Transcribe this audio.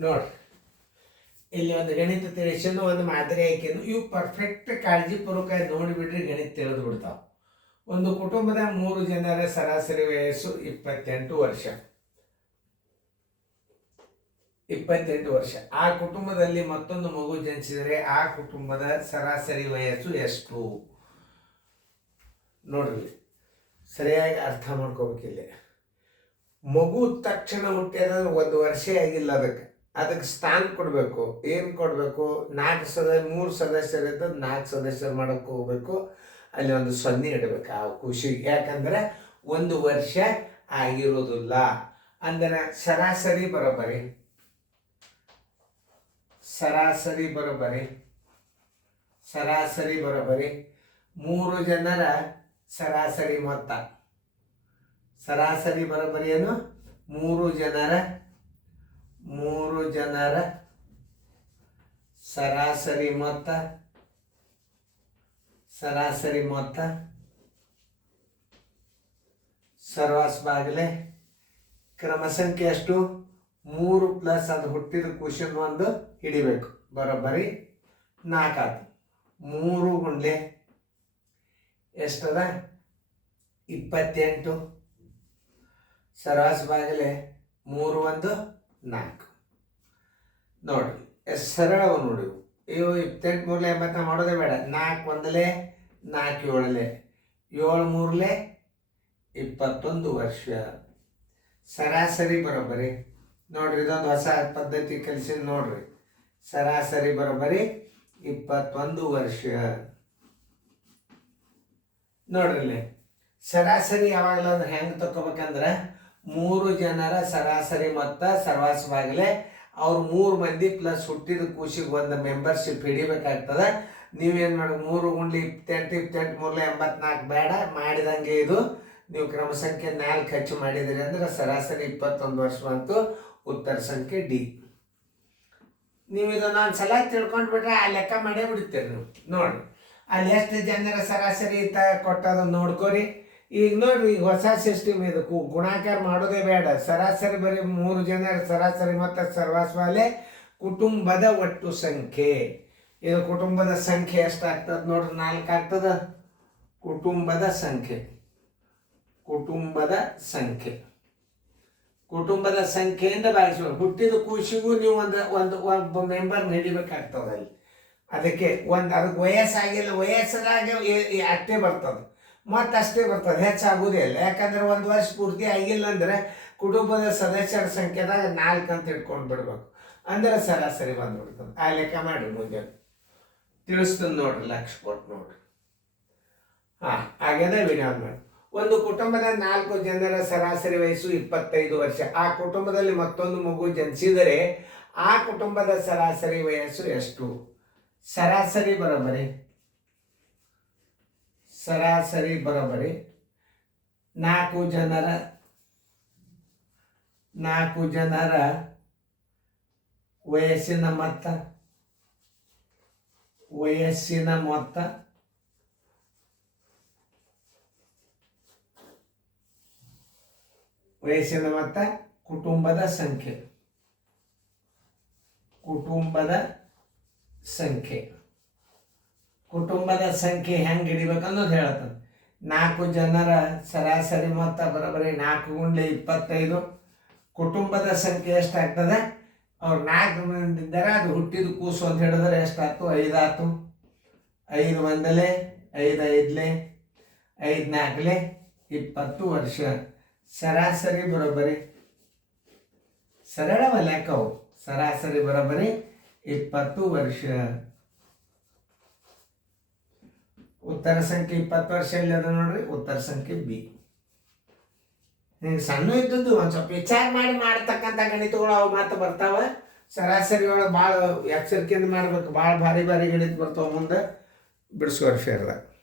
ನೋಡ್ರಿ, ಇಲ್ಲಿ ಒಂದು ಗಣಿತ ತಿಳಿಸೋನು ಒಂದು ಮಾದರಿ ಆಯ್ಕೆನು ಇವು ಪರ್ಫೆಕ್ಟ್ ಕಾಳಜಿಪೂರ್ವಕ ನೋಡಿಬಿಟ್ರೆ ಗಣಿತ ತಿಳಿದು ಬಿಡ್ತಾವೆ. ಒಂದು ಕುಟುಂಬದ 3 ಜನರ ಸರಾಸರಿ ವಯಸ್ಸು 28 ವರ್ಷ. 28 ವರ್ಷ. ಆ ಕುಟುಂಬದಲ್ಲಿ ಮತ್ತೊಂದು ಮಗು ಜನಿಸಿದರೆ ಆ ಕುಟುಂಬದ ಸರಾಸರಿ ವಯಸ್ಸು ಎಷ್ಟು? ನೋಡ್ರಿ, ಸರಿಯಾಗಿ ಅರ್ಥ ಮಾಡ್ಕೋಬೇಕಿಲ್ಲ. ಮಗು ತಕ್ಷಣ ಹುಟ್ಟಿದ್ರೆ 1 ವರ್ಷ ಆಗಿಲ್ಲ, ಅದಕ್ಕೆ ಸ್ಥಾನ ಕೊಡಬೇಕು. ಏನು ಕೊಡಬೇಕು? 3 ಸದಸ್ಯರಿದ್ದ 4 ಸದಸ್ಯರು ಮಾಡೋಕ್ಕೆ ಹೋಗ್ಬೇಕು. ಅಲ್ಲಿ ಒಂದು 0 ಇಡಬೇಕು ಆ ಖುಷಿಗೆ. ಯಾಕಂದ್ರೆ 1 ವರ್ಷ ಆಗಿರೋದಿಲ್ಲ. ಅಂದ್ರೆ ಸರಾಸರಿ ಬರೋಬ್ಬರಿ 3 ಜನರ ಸರಾಸರಿ ಮೊತ್ತ. ಸರಾಸರಿ ಬರೋಬ್ಬರಿ ಏನು? 3 ಜನರ ಸರಾಸರಿ ಮೊತ್ತ ಸರ್ವಾಸ್ ಬಾಗಿಲೆ ಕ್ರಮ ಸಂಖ್ಯೆ ಎಷ್ಟು? 3 ಪ್ಲಸ್ ಅದು ಹುಟ್ಟಿದ ಕ್ವಶನ್ 1 ಹಿಡಿಬೇಕು. ಬರೋಬ್ಬರಿ 4 ಆಯ್ತು. 3 ಗುಂಡ್ಲೆ ಎಷ್ಟದ? 28. ಸರ್ವಾಸ್ ಬಾಗಿಲೆ 3 1 4. ನೋಡ್ರಿ ಎಷ್ಟು ಸರಳವ ನೋಡಿ. ಇವು 28 3 80 ಮಾಡೋದೇ ಬೇಡ. 4 1 4 7 7 3 21 ವರ್ಷ. ಸರಾಸರಿ ಬರೋಬ್ಬರಿ ನೋಡ್ರಿ, ಇದೊಂದು ಹೊಸ ಪದ್ಧತಿ ಕಲಿಸಿ ನೋಡ್ರಿ. ಸರಾಸರಿ ಬರೋಬ್ಬರಿ 21 ವರ್ಷ. ನೋಡ್ರಿ, ಸರಾಸರಿ ಯಾವಾಗಲೂ ಹೆಂಗೆ ತಗೋಬೇಕಂದ್ರೆ 3 ಜನರ ಸರಾಸರಿ ಮೊತ್ತ ಸರ್ವಾಸ್ ಬಾಗಿಲೆ ಅವ್ರು 3 ಮಂದಿ ಪ್ಲಸ್ ಹುಟ್ಟಿದ ಕೂಸಿಗೆ ಒಂದು ಮೆಂಬರ್ಶಿಪ್ ಹಿಡಿಬೇಕಾಗ್ತದೆ. ನೀವೇನು ಮಾಡಿ 3 ಗುಂಡ್ಲಿ 28 28 3 84 ಬೇಡ, ಮಾಡಿದಂಗೆ ಇದು ನೀವು ಕ್ರಮ ಸಂಖ್ಯೆ 4 ಹೆಚ್ಚು ಮಾಡಿದಿರಿ ಅಂದ್ರೆ ಸರಾಸರಿ 21 ವರ್ಷ ಬಂತು. ಉತ್ತರ ಸಂಖ್ಯೆ ಡಿ. ನೀವು ಇದನ್ನು ಒಂದು ಸಲ ತಿಳ್ಕೊಂಡ್ಬಿಟ್ರೆ ಆ ಲೆಕ್ಕ ಮಾಡೇ ಬಿಡ್ತೀರಿ ನೀವು. ನೋಡಿ ಅಲ್ಲಿ ಎಷ್ಟು ಜನರ ಸರಾಸರಿ ಕೊಟ್ಟದ ನೋಡ್ಕೋರಿ. ಈಗ ನೋಡ್ರಿ, ಈಗ ಹೊಸ ಸಿಸ್ಟಮ್ ಇದಕ್ಕೂ ಗುಣಾಕಾರ ಮಾಡೋದೇ ಬೇಡ. ಸರಾಸರಿ ಬರೀ 3 ಜನರ ಸರಾಸರಿ ಮತ್ತು ಸರ್ವಾಸ್ವಾಲೆ ಕುಟುಂಬದ ಒಟ್ಟು ಸಂಖ್ಯೆ. ಇದು ಕುಟುಂಬದ ಸಂಖ್ಯೆ ಎಷ್ಟಾಗ್ತದೆ ನೋಡ್ರಿ? 4 ಆಗ್ತದ. ಕುಟುಂಬದ ಸಂಖ್ಯೆಯಿಂದ ಭಾಗಿಸೋದು. ಹುಟ್ಟಿದ ಕೂಸಿಗೂ ನೀವು ಒಬ್ಬ ಮೆಂಬರ್ ಹಿಡಿಬೇಕಾಗ್ತದೆ ಅಲ್ಲಿ. ಅದಕ್ಕೆ ಅದಕ್ಕೆ ವಯಸ್ಸಾಗಿಲ್ಲ, ವಯಸ್ಸಾಗ ಅಷ್ಟೇ ಬರ್ತದೆ, ಮತ್ತು ಅಷ್ಟೇ ಬರ್ತದೆ, ಹೆಚ್ಚಾಗೋದೇ ಇಲ್ಲ. ಯಾಕಂದ್ರೆ 1 ವರ್ಷ ಪೂರ್ತಿ ಆಗಿಲ್ಲ ಅಂದ್ರೆ ಕುಟುಂಬದ ಸದಸ್ಯರ ಸಂಖ್ಯೆದಾಗ 4 ಅಂತ ಇಟ್ಕೊಂಡು ಬಿಡ್ಬೇಕು. ಅಂದ್ರೆ ಸರಾಸರಿ ಬಂದ್ಬಿಡ್ತದೆ. ಆ ಲೆಕ್ಕ ಮಾಡಿ ಮುಂದೆ ತಿಳಿಸ್ತದೆ ನೋಡ್ರಿ, ಲಕ್ಷ ಕೊಟ್ಟು ನೋಡ್ರಿ. ಹಾಗೇನೆ ವಿಡಿಯೋ ಮಾಡಿ. ಒಂದು ಕುಟುಂಬದ 4 ಜನರ ಸರಾಸರಿ ವಯಸ್ಸು 25 ವರ್ಷ. ಆ ಕುಟುಂಬದಲ್ಲಿ ಮತ್ತೊಂದು ಮಗು ಜನಿಸಿದರೆ ಆ ಕುಟುಂಬದ ಸರಾಸರಿ ವಯಸ್ಸು ಎಷ್ಟು? ಸರಾಸರಿ ಬರೋಬ್ಬರಿ 4 ಜನರ ವಯಸ್ಸಿನ ಮೊತ್ತ ಕುಟುಂಬದ ಸಂಖ್ಯೆ ಹೆಂಗೆ ಹಿಡಿಬೇಕು ಅನ್ನೋದು ಹೇಳ್ತಾನೆ. 4 ಜನರ ಸರಾಸರಿ ಮೊತ್ತ ಬರೋಬ್ಬರಿ 4 ಗುಂಡ್ಲೆ 25. ಕುಟುಂಬದ ಸಂಖ್ಯೆ ಎಷ್ಟಾಗ್ತದೆ? ಅವ್ರು 4 ಮಂದಿ ಇದ್ದಾರೆ, ಅದು ಹುಟ್ಟಿದ ಕೂಸು ಅಂತ ಹೇಳಿದ್ರೆ ಎಷ್ಟಾಯ್ತು? 5 ಆಯ್ತು. 5 1 5 5 5 4 20 ವರ್ಷ. ಸರಾಸರಿ ಬರೋಬ್ಬರಿ ಸರಳವ ಲೆಕ್ಕವು. ಸರಾಸರಿ ಬರೋಬ್ಬರಿ 20 ವರ್ಷ. ಉತ್ತರ ಸಂಖ್ಯೆ 20 ವರ್ಷ ಇಲ್ಲಿ ಅದ ನೋಡ್ರಿ. ಉತ್ತರ ಸಂಖ್ಯೆ ಬಿ. ನಿಮ್ಗೆ ಸಣ್ಣ ಇದ್ದದ್ದು ಒಂದು ಸ್ವಲ್ಪ ವಿಚಾರ ಮಾಡ್ತಕ್ಕಂಥ ಗಣಿತಗಳು ಅವು ಮಾತ್ರ ಬರ್ತಾವ. ಸರಾಸರಿ ಒಳಗೆ ಭಾಳ ಎಚ್ಚರಿಕೆಯಿಂದ ಮಾಡ್ಬೇಕು. ಭಾಳ ಭಾರಿ ಗಣಿತ ಬರ್ತಾವ ಮುಂದೆ ಬಿಡಿಸ್ಕೋರಿ ಫೇರ್ದಾಗ.